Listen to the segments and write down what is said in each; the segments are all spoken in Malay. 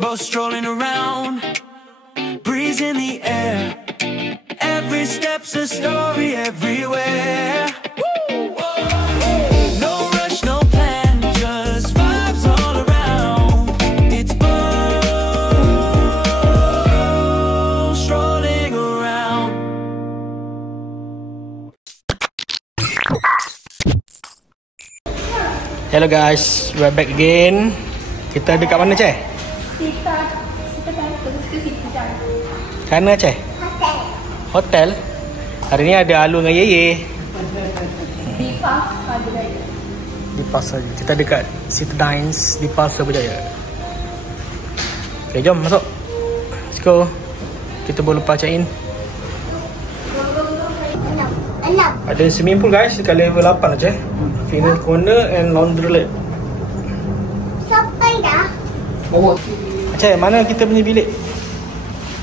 both strolling around, breeze in the air. Every step's a story everywhere. No rush, no plan, just vibes all around. It's both strolling around. Hello guys, we're back again. Kita dekat mana, Ceh? Kana, Ceh? Hotel. Hari ni ada Alu dengan Yeye. Di Pasar Berjaya. Di Pasar. Kita dekat Citadines di Pasar Berjaya. Okay, jom masuk. Let's go. Kita boleh lupa check in. Ada swimming pool guys dekat level 8 aja. Female corner and laundry. Sampai dah. Oh. Cik, mana kita punya bilik?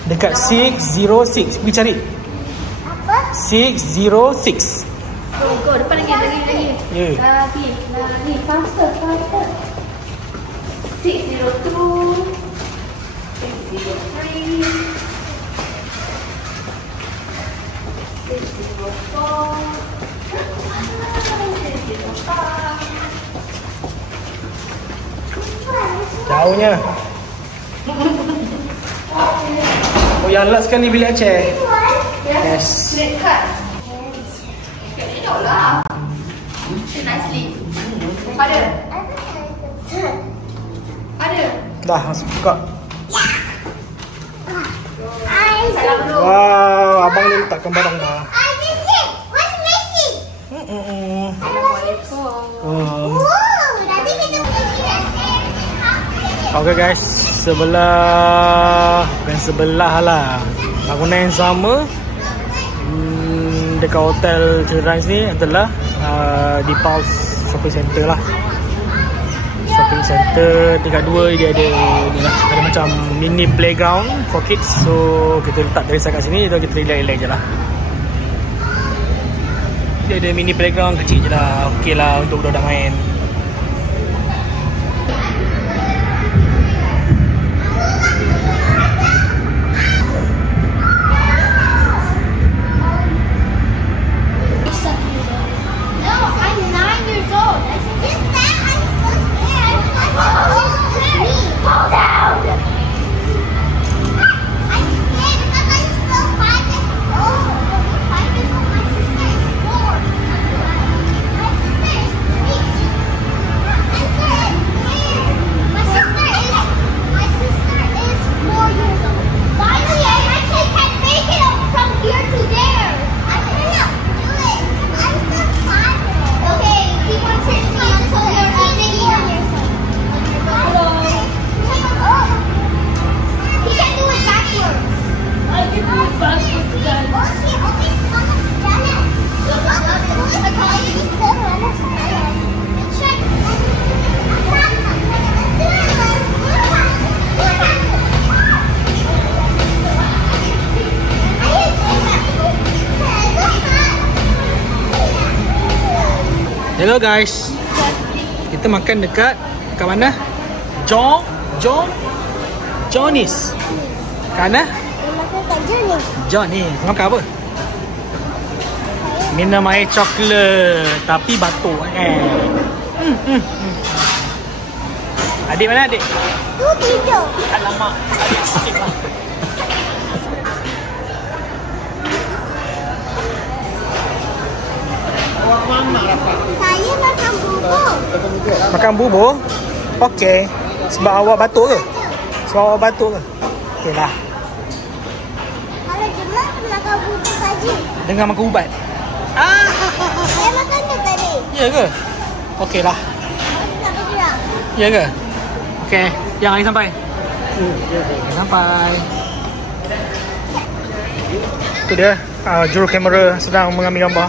Dekat 606. Pergi cari. Apa? 606. Go, depan lagi. Ya. Lagi. Faster. 602. 603. 604. Jauhnya. Oh, yang last kan ni bilik Aceh. Yes. Dekat. Tengok lah. Nicely. Ada. Dah, masuk buka. Wow, abang ni letakkan barang dah. Okay guys, sebelah lah bangunan yang sama dekat hotel Citadines ni adalah di Pulse Shopping Center lah. Shopping Center tingkat 2 dia ada ni lah, ada macam mini playground for kids. So kita letak desa kat sini, kita relax-relax je lah. Dia ada mini playground kecil je lah, okey lah untuk budak-budak main. Hello guys, kita makan dekat mana? Johnny's. Kana? Makan kat Johnny's. Johnny's. Makan apa? Minum air coklat tapi batuk kan. Adik mana adik? Tu tidur. Alamak, adik sikit lah. Saya makan bubur. Makan bubur? Okey. Sebab awak batuk ke? Sebab awak batuk ke? Okey lah. Kalau Jumat makan bubur saja. Dengar makan ubat. Saya makan tu tadi. Ya ke? Okey lah. Tak bergerak. Ya ke? Okey. Yang air sampai? Air sampai. Itu dia. Juru kamera sedang mengambil gambar.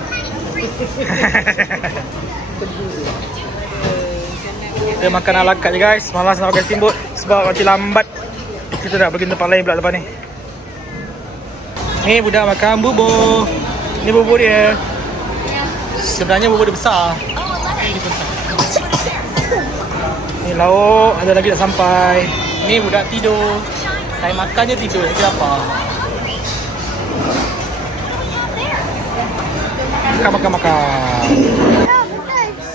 Kita makan ala carte je guys. Malas nak makan steamboat sebab nanti lambat. Kita nak pergi tempat lain pula lepas ni. Ni budak makan bubur. Ni bubur dia. Sebenarnya bubur dia besar. Ni lauk ada lagi tak sampai. Ni budak tidur. Time makan je tidur. Jadi apa? Makan.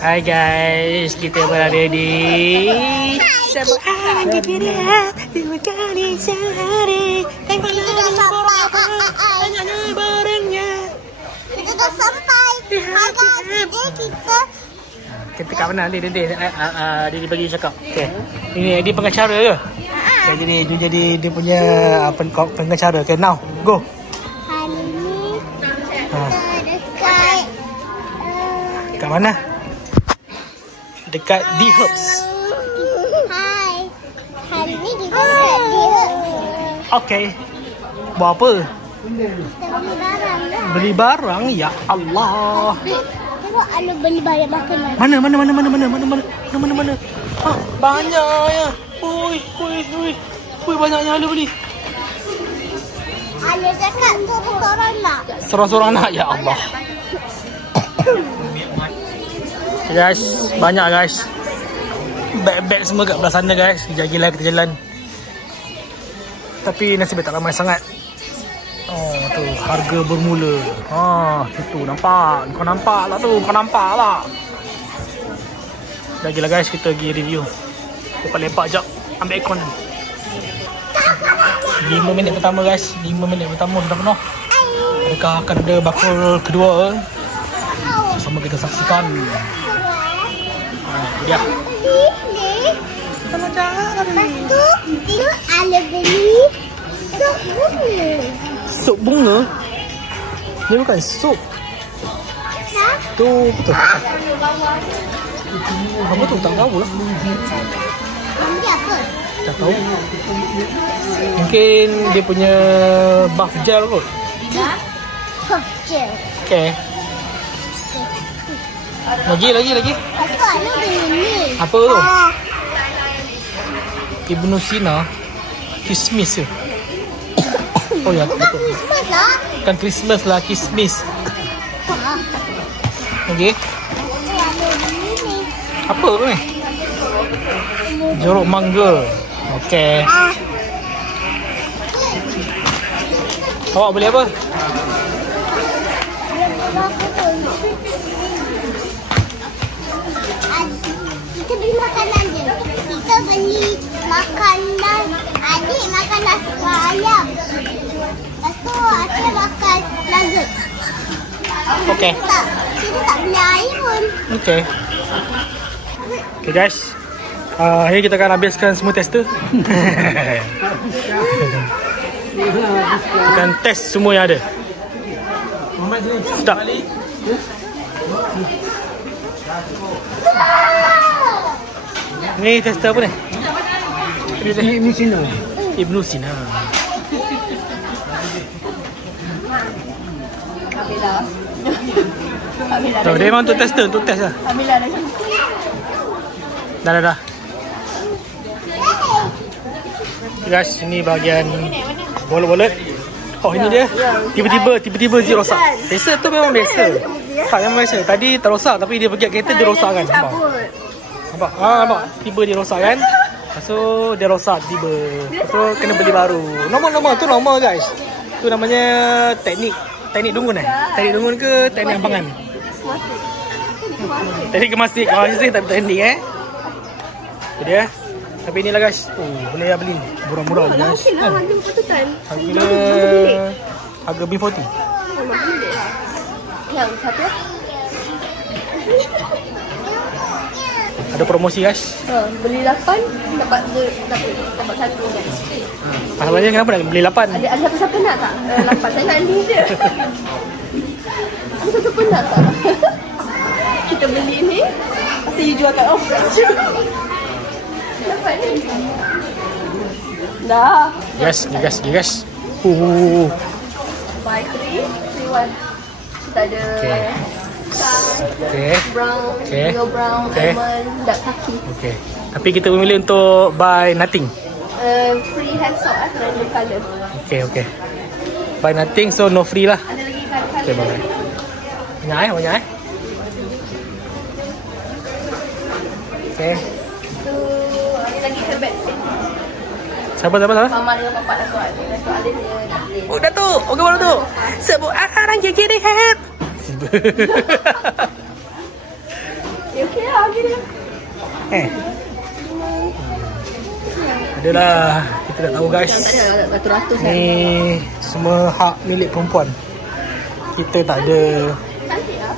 Hai guys, kita berada di Sabah Kepiria. Terima kasih sehari. Kita dah sampai. Barangnya. Kita dah sampai. Kita Kita kat mana ni? Dia bagi cakap. Okey. Ini dia pengacara ke? Dia jadi dia punya pengacara. Okay, now go. hari ni kita dekat Kat mana? Dekat The Herbs. Hai. Hari ni kita dekat dia. Okay. Buat apa? Kita beli barang lah. Beli barang? Ya Allah. Tengok ada beli banyak makanan. Mana? Ah, banyak ya. Ui, banyaknya ada beli. Ada cakap sorang-sorang nak. Sorang-sorang nak, ya Allah. Okay, guys, banyak guys. Beg-beg semua kat belah sana guys. Kejap lagi lah kita jalan. Tapi nasib tak ramai sangat. Oh, tu harga bermula. Itu nampak. Kau nampak lah tu. Kau nampak lah. Lagi lah guys, kita pergi review. Lepak-lepak jap. Ambil aircon. 5 minit pertama guys. 5 minit pertama dah penuh. Adakah akan ada bakul kedua? Sama kita saksikan. Itu dia. Lepas tu kita ada beli sup bunga. Sup bunga? Dia bukan sup. Tu betul. Apa tu? Tak tahu lah. Nama dia apa? Tak tahu. Mungkin dia punya buff gel kot. Puff gel. Okay. Lagi. Lepas tu ada beli ni. Apa tu? Ibnu Sina. Kismis ke? Oh ya, Bukan betul. Christmas lah. Bukan Christmas lah, kismis. Okay. Ada beli ni. Apa tu ni? Jeruk mangga. Okay. Awak beli apa? Kita beli makanan je. Kita beli makanan. Adik makan nasi ayam. Lepas tu Asyik makan nugget. Okay. Kita tak beli air pun. Okay. Okay guys. Hari kita akan habiskan semua tester. Kita akan test semua yang ada. Sedap. Ni tester apa ni? Ibnu Sina. Tahu dia memang untuk tester, untuk test lah. Dah. Guys, ini bahagian bolet-bolet. Oh, ini dia. Tiba-tiba dia rosak. Biasa tu memang biasa. Tak, memang biasa. Tadi terrosak tapi dia pergi kereta dia rosak kan. Nampak? Tiba dia rosak kan. Lepas tu dia rosak tiba. Lepas tu kena beli baru. Normal tu normal guys. Tu namanya teknik dungun Teknik dungun ke teknik ampangan? Teknik kemasik. Tak teknik Itu dia. Tapi inilah guys. Boleh lah beli. Murah-murah je guys. Okey lah, harga patutkan. Harga B40. Yang satu. Ada promosi guys. Beli 8 dapat satu guys. Masalahnya kenapa nak beli 8? Ada siapa nak tak? 8 saya nak ni je. Ada siapa nak tak? Kita beli ni, lepas you jual kat office je. Dapat ni. Dah. Yes. Buy 3, 3 1. Kita ada brown, yellow brown, lemon, dark khaki. Okay. Tapi kita memilih untuk buy nothing. Free hand soap random colour. Okay. Buy nothing so no free lah. Ada lagi colour. Okay, bye. Banyak Okay. Tu ada lagi herbal set. Siapa? Mama dengan Papa Datuk Alif. Datuk Alif dia Datuk. Oh, Datuk. Okey, Datuk. Sebut arang kiri heb. Okey lah, gini. Adalah, kita tak tahu guys. Tak ada ratus-ratus Ni semua hak milik perempuan. Kita tak ada. Cantik lah.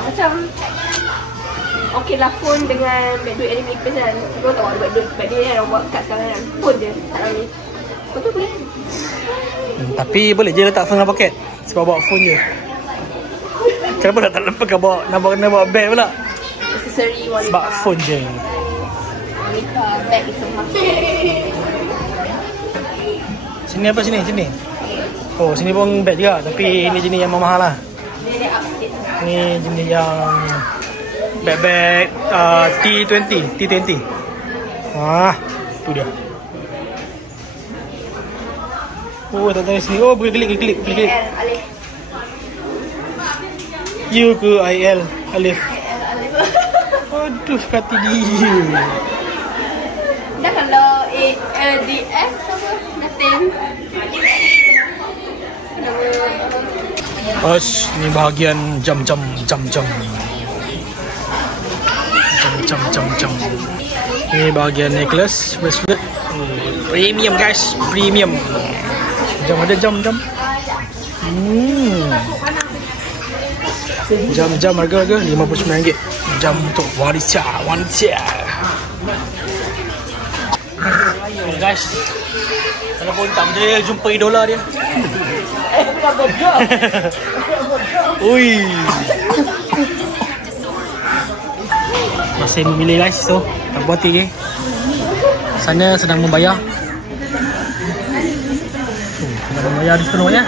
Macam okey lah, phone dengan beg duit Anime Makers kan. Kau tahu beg duit kan, orang buat kad sekarang kan. Phone je, tak lagi. Betul boleh. Tapi boleh je letak phone dalam poket. Sebab bawa phone je. Kenapa tak nampak kau bawa, nak bawa beg pula? Accessory wanita. Sebab phone je. Wanita, bag is a must. Sini apa sini? Oh, sini pun beg juga. Tapi ini jenis yang mahal lah. Dia up sikit. Ni jenis yang beg T20. Tu dia. Oh, tak tahu sini. Oh, boleh klik. Alif. You ke IL Alif. Aduh, kata dia. Dah kalau DF apa? Nothing. Ni bahagian jam. Ni bahagian necklace, bracelet. Premium guys, premium. Ada jam. Jam harga RM59. Jam untuk wanita. Guys, walaupun tak percaya, jumpa idola dia. Ui. Masih memilih guys, so tak buat lagi. Sana sedang membayar. Sedang membayar di sepenuh ya.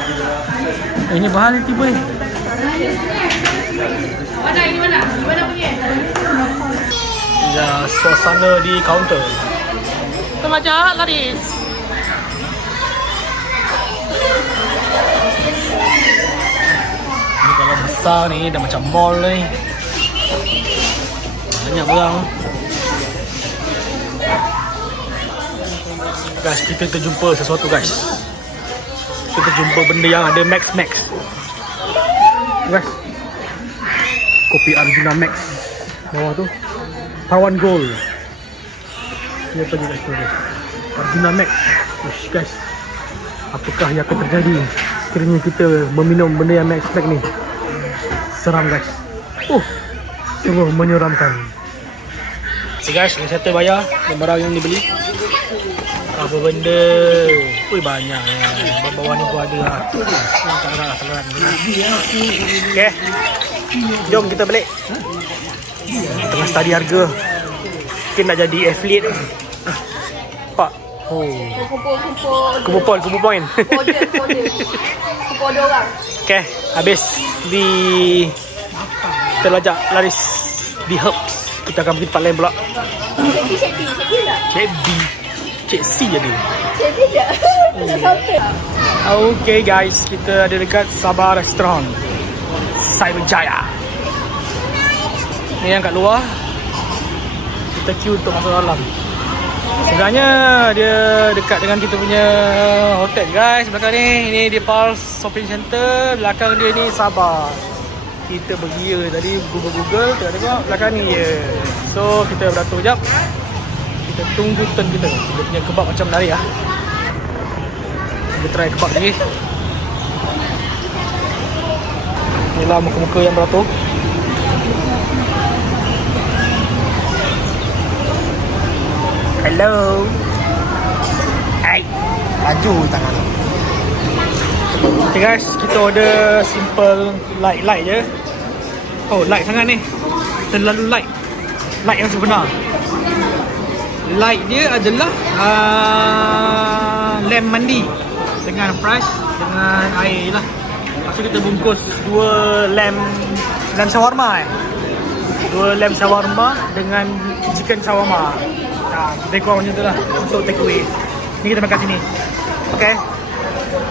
Ini bahal ni tiba ni. Mana punya? Ya, suasana di kaunter. Termajak laris. Ini kalau besar ni dah macam mall ni. Banyak barang. Guys, kita terjumpa sesuatu guys. Kita jumpa benda yang ada Max. Guys, kopi Arjuna Max. Bawah tu Pawan Gold. Dia apa juga tu Arjuna Max. Ush, guys, apakah yang akan terjadi sekiranya kita meminum benda yang Max ni? Seram guys. Sungguh menyeramkan. So guys, ni saya bayar barang yang dibeli. Apa benda? Banyak. Bawah ni pun ada lah. Saluran. Okay, jom kita balik. Tengah study harga. Mungkin nak jadi affiliate. Pak. Kumpul point. Kumpul orang. Okay, habis di terlajak laris di Herbs. Kita akan pergi tempat lain pula. Cik C jadi. Okay guys, kita ada dekat Sabah Restaurant Cyberjaya. Ni yang kat luar. Kita queue untuk masuk dalam. Sebenarnya dia dekat dengan kita punya hotel guys. Belakang ni, ini di Pulse Shopping Center. Belakang dia ni Sabah. Kita bergia tadi Google kita tengok belakang ni je. So kita beratur sekejap. Kita tunggu turn kita. Dia punya kebab macam menarik lah. Kita try kebab lagi. Inilah muka-muka yang beratur. Hello. Hai. Laju tangan. Okay guys, kita order simple light je. Oh, light sangat ni. Terlalu light. Light yang sebenar. Light dia adalah lamp mandi dengan fries dengan air lah. Lepas tu kita bungkus 2 lamp shawarma 2 lamp shawarma dengan chicken shawarma. Lebih kurang macam tu lah untuk take away. Ni kita makan sini. Okay,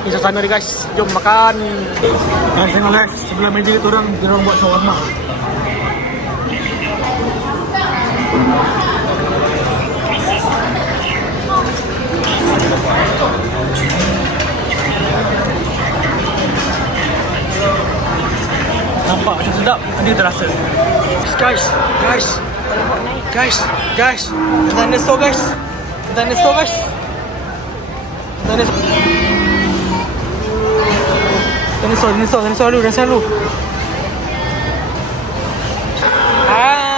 ni suasana dia guys. Jom makan. Dan tengok guys, sebelah meja tu orang buat shawarma. Dia terasa. Guys. Dinosaur guys. Dinosaur dulu. Hai.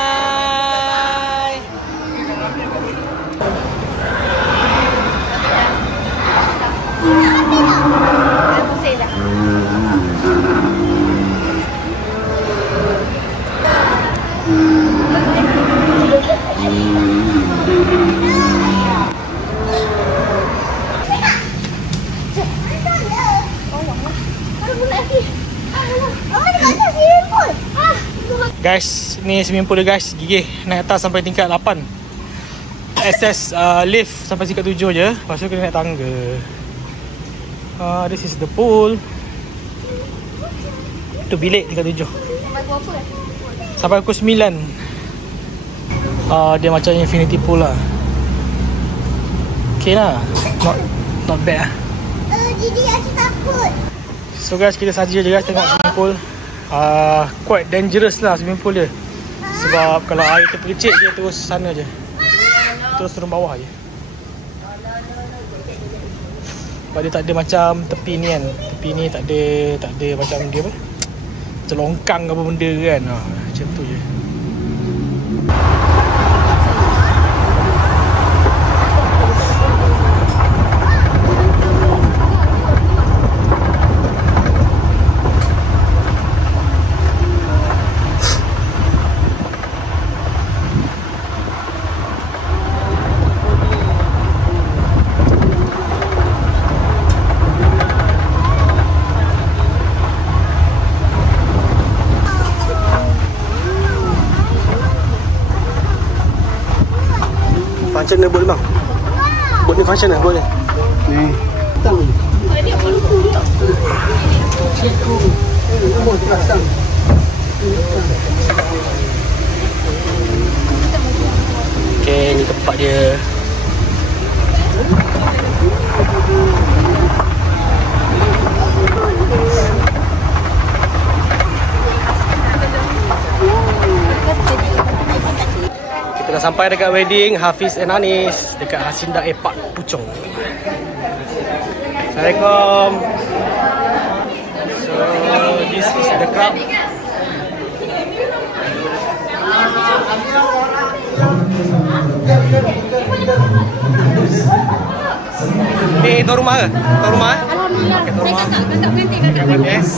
Guys, ni swimming pool dia guys. Gigih naik atas sampai tingkat 8. Access lift sampai tingkat 7 je. Lepas tu kena naik tangga. This is the pool. Tu bilik tingkat 7. Sampai pukul 9. Dia macam infinity pool lah. Okay lah. Not bad lah. Jadi aku takut. So guys, kita saja je guys tengok swimming pool. Quite dangerous lah swimming pool dia. Sebab kalau air terpercik dia terus sana je. Terus turun bawah je. Sebab dia tak ada macam tepi ni kan. Tepi ni tak ada macam dia apa, macam longkang ke apa benda kan. Macam tu je. Function boleh bang? Bot ni function boleh? Ni. Okay, ni tempat dia. Dah sampai dekat wedding Hafiz and Anis dekat Hacienda Park Puchong. Assalamualaikum. So this is the crowd. Ni tuan rumah ke? Tuan rumah? Alhamdulillah. Saya kakak berhenti.